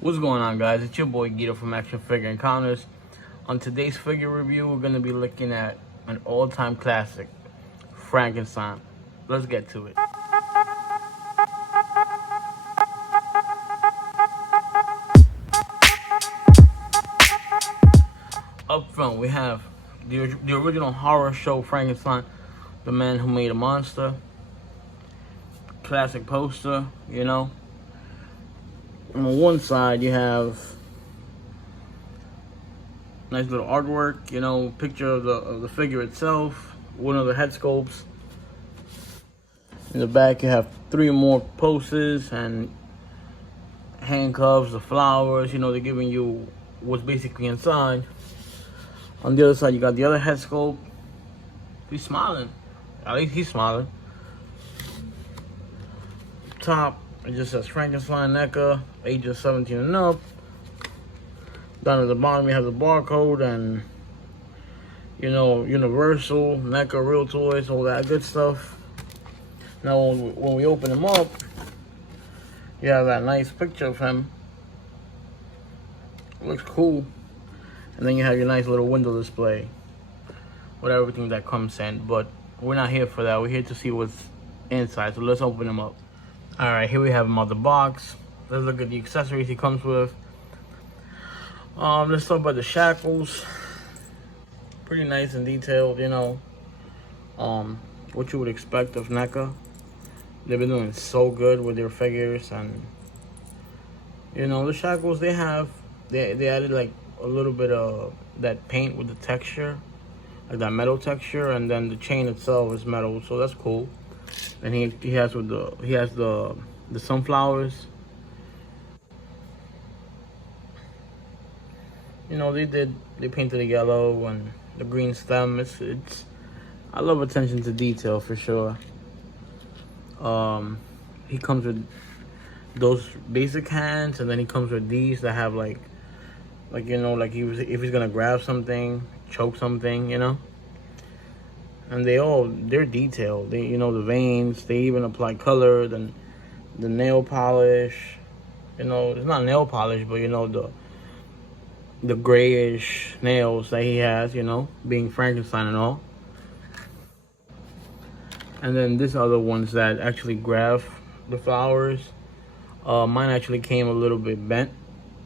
What's going on, guys? It's your boy Guido from Action Figure Encounters. On today's figure review, we're going to be looking at an all-time classic, Frankenstein. Let's get to it. Up front, we have the original horror show Frankenstein, the man who made a monster. Classic poster, you know. On one side, you have nice little artwork, you know, picture of the figure itself, one of the head sculpts. In the back, you have 3 more posters and handcuffs, the flowers, you know, they're giving you what's basically inside. On the other side, you got the other head sculpt. He's smiling. At least he's smiling. Top, it just says Frankenstein Neca, ages 17 and up. Down at the bottom, you have the barcode and, you know, Universal, Neca, Real Toys, all that good stuff. Now, when we open him up, you have that nice picture of him. Looks cool. And then you have your nice little window display with everything that comes in. But we're not here for that. We're here to see what's inside. So let's open him up. All right, here we have him out the box. Let's look at the accessories he comes with. Let's talk about the shackles. Pretty nice and detailed, you know. What you would expect of Neca. They've been doing so good with their figures, and you know the shackles they have. They added like a little bit of that paint with the texture, like that metal texture, and then the chain itself is metal, so that's cool. And he has the sunflowers. You know, they painted the yellow and the green stem. It's I love attention to detail for sure. He comes with those basic hands, and then he comes with these that have like you know, like if he's gonna grab something, choke something, you know. And they're detailed. They, you know, the veins. They even apply color. Then the nail polish. You know, it's not nail polish, but you know the grayish nails that he has. You know, being Frankenstein and all. And then this other ones that actually grab the flowers. Mine actually came a little bit bent.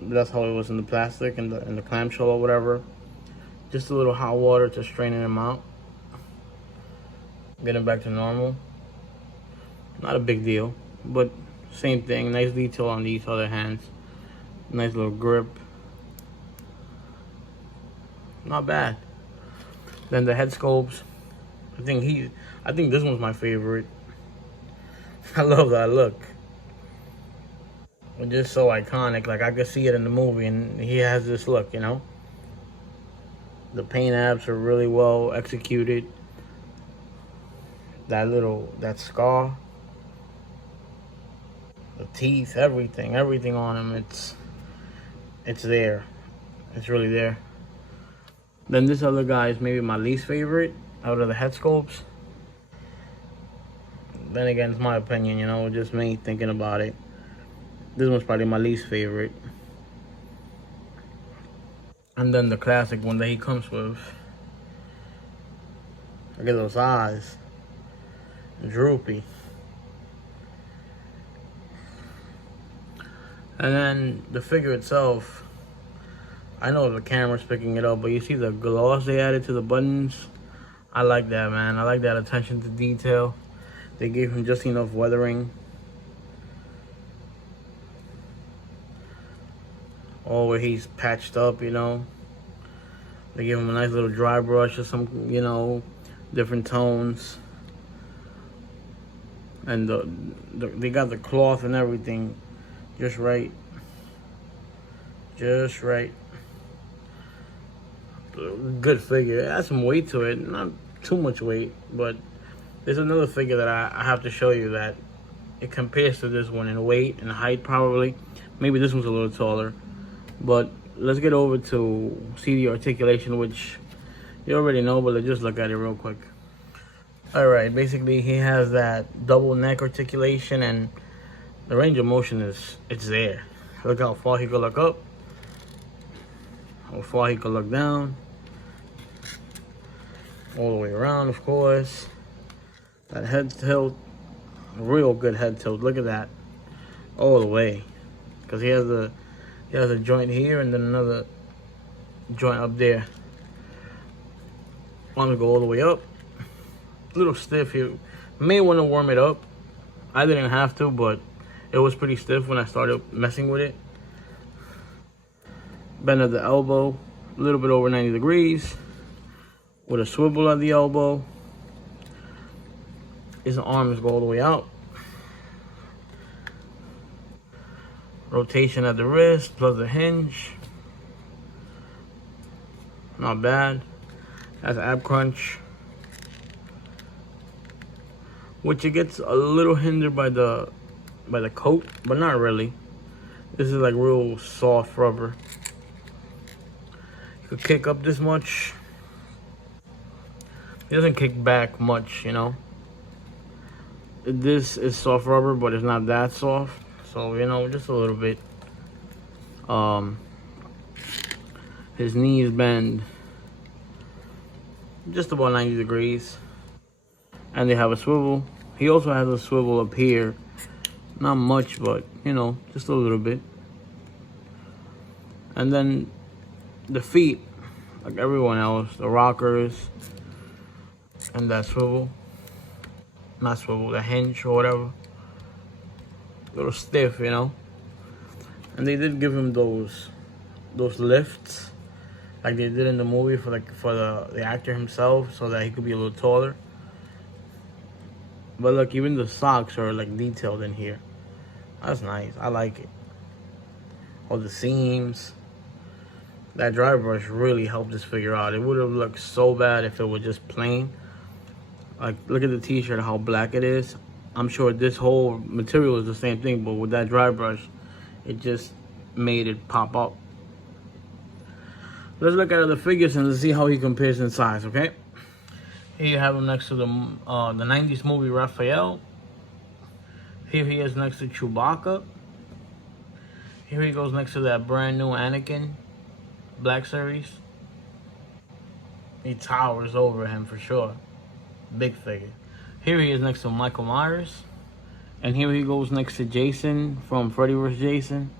That's how it was in the plastic and the clamshell or whatever. Just a little hot water to straighten them out. Get them back to normal. Not a big deal, but same thing. Nice detail on these other hands. Nice little grip. Not bad. Then the head sculpts. I think this one's my favorite. I love that look. It's just so iconic. Like I could see it in the movie, and he has this look, you know. The paint apps are really well executed. That scar, the teeth, everything on him. It's there. It's really there. Then this other guy is maybe my least favorite out of the head sculpts. Then again, it's my opinion, you know, just me thinking about it. This one's probably my least favorite. And then the classic one that he comes with. Look at those eyes. Droopy. And then the figure itself, I know the camera's picking it up, but you see the gloss they added to the buttons? I like that, man. I like that attention to detail. They gave him just enough weathering. All where he's patched up, you know. They give him a nice little dry brush or some, you know, different tones. And they got the cloth and everything just right. Just right. Good figure. It has some weight to it. Not too much weight, but there's another figure that I have to show you that it compares to this one in weight and height probably. Maybe this one's a little taller. But let's get over to see the articulation, which you already know, but let's just look at it real quick. Alright, basically he has that double neck articulation, and the range of motion it's there. Look how far he could look up, how far he could look down, all the way around, of course. That head tilt, real good head tilt. Look at that, all the way, because he has a joint here and then another joint up there. Want to go all the way up. A little stiff here. May want to warm it up. I didn't have to, but it was pretty stiff when I started messing with it. Bend at the elbow, a little bit over 90 degrees, with a swivel at the elbow. His arms go all the way out. Rotation at the wrist, plus the hinge. Not bad. That's ab crunch, which it gets a little hindered by the coat, but not really. This is like real soft rubber. You could kick up this much. It doesn't kick back much, you know. This is soft rubber, but it's not that soft. So, you know, just a little bit. His knees bend just about 90 degrees. And they have a swivel. He also has a swivel up here. Not much, but, you know, just a little bit. And then the feet, like everyone else, the rockers, and that swivel. Not swivel, the hinge or whatever. A little stiff, you know. And they did give him those lifts, like they did in the movie for the actor himself, so that he could be a little taller. But look, even the socks are like detailed in here. That's nice. I like it. All the seams. That dry brush really helped this figure out. It would have looked so bad if it was just plain. Like, look at the t-shirt, how black it is. I'm sure this whole material is the same thing, but with that dry brush, it just made it pop up. Let's look at the figures and let's see how he compares in size, okay? Here you have him next to the 90s movie Raphael. Here he is next to Chewbacca. Here he goes next to that brand new Anakin Black Series. He towers over him for sure. Big figure. Here he is next to Michael Myers. And here he goes next to Jason from Freddy vs. Jason.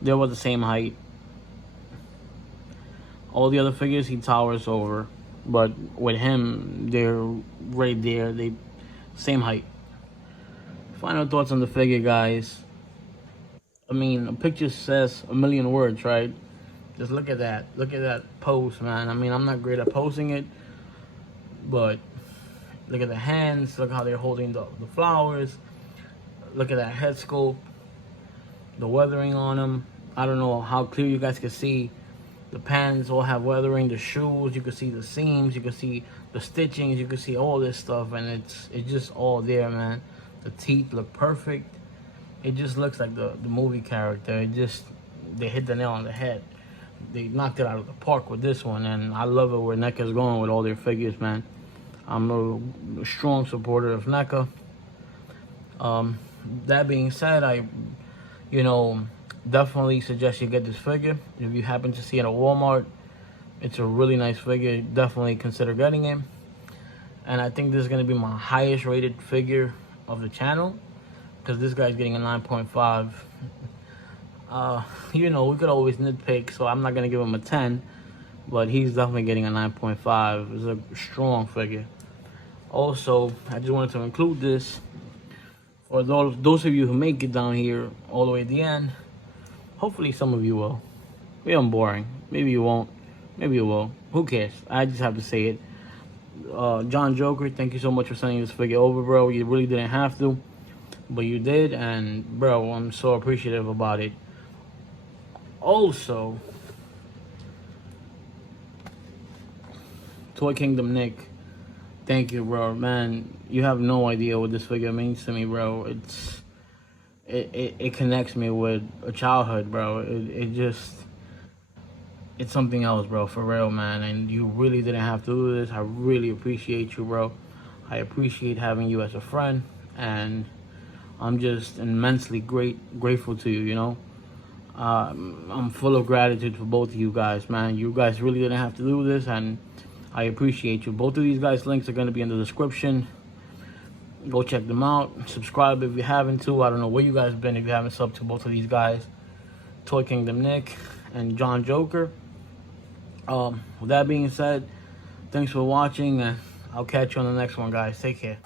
They're about the same height. All the other figures he towers over. But with him, they're right there. They same height. Final thoughts on the figure, guys. I mean, a picture says a million words, right? Just look at that. Look at that pose, man. I mean, I'm not great at posing it, but look at the hands. Look how they're holding the flowers. Look at that head sculpt. The weathering on them. I don't know how clear you guys can see. The pants all have weathering. The shoes, you can see the seams. You can see the stitchings. You can see all this stuff, and it's just all there, man. The teeth look perfect. It just looks like the movie character. They hit the nail on the head. They knocked it out of the park with this one, and I love it where NECA's going with all their figures, man. I'm a strong supporter of NECA. That being said, I definitely suggest you get this figure. If you happen to see it at Walmart, it's a really nice figure. Definitely consider getting it. And I think this is going to be my highest rated figure of the channel, because this guy's getting a 9.5. We could always nitpick, so I'm not going to give him a 10, but he's definitely getting a 9.5. It's a strong figure. Also, I just wanted to include this for those of you who make it down here all the way at the end. Hopefully some of you will. Maybe I'm boring. Maybe you won't. Maybe you will. Who cares? I just have to say it. John Joker, thank you so much for sending this figure over, bro. You really didn't have to, but you did, and bro, I'm so appreciative about it. Also, ToyKingdom Nik, thank you, bro. Man, you have no idea what this figure means to me, bro. It connects me with a childhood, bro. It's something else, bro, for real, man. And you really didn't have to do this. I really appreciate you, bro. I appreciate having you as a friend, and I'm just immensely grateful to you, I'm full of gratitude for both of you guys, man. You guys really didn't have to do this, and I appreciate you. Both of these guys' links are going to be in the description. Go check them out. Subscribe if you haven't to. I don't know where you guys been if you haven't subbed to both of these guys, ToyKingdom Nik and John Joker. With that being said, thanks for watching, and I'll catch you on the next one, guys. Take care.